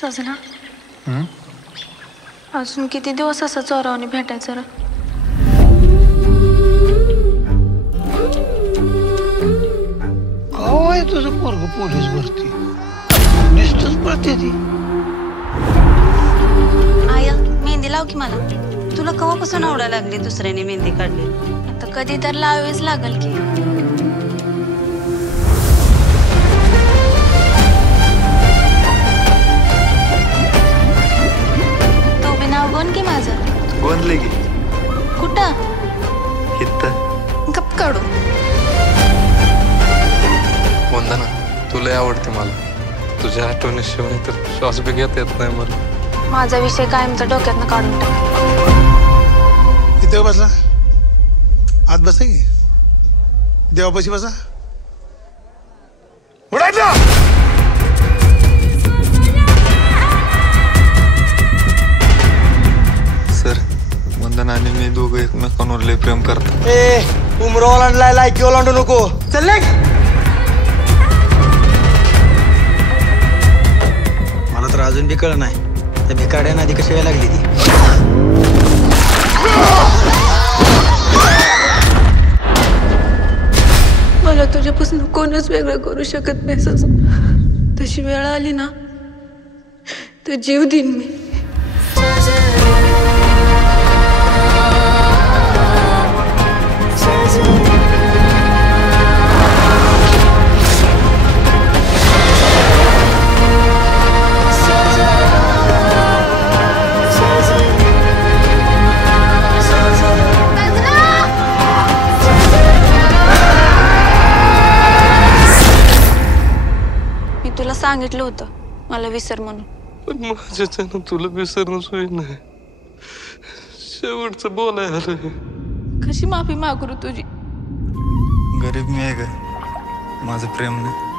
सजना अजून किती दिवस असं चोरावणी भेटायचं रे? काय तुझं पोरग पोलीस भरती नुसतंच पळते ती. आया मेहंदी लाव की मला. तुला केव्हापासून आवडायला लागली दुसऱ्याने मेहंदी काढली? आता कधी तर लावावीच लागल की. तू बी नाव गोन की माझं? गोंदले की. कुठं? इथं. गप काढू. वंदना तुला आवडते मला. तुझ्या आठवणीशिवाय तर श्वास बी घेता येत नाही मला. माझा विषय कायमचा डोक्यातनं काढून टाक. इथे बसला आत बसा की देवापाशी बसा. उडायचं सर वंदना आणि मी दोघं एकमेकांवर लय प्रेम करतो. उमरा ओलांडलाय लायकी ओलांडू नको. चल मला तर अजून बी कळ नाही त्या भिकाड्यानं आधी कशी लागली ती. मला तुझ्यापासून कोणच वेगळं करू शकत नाही सजना. तशी वेळ आली ना तर जीव देईन मी. मी तुला सांगितलं होतं मला विसर म्हणून. पण माझ्याच्यानं तुला विसरणं सोय नाही. शेवटचं बोलाय आलं. कशी माफी मागू तुझी? गरीब मी आहे का माझं प्रेम नाही.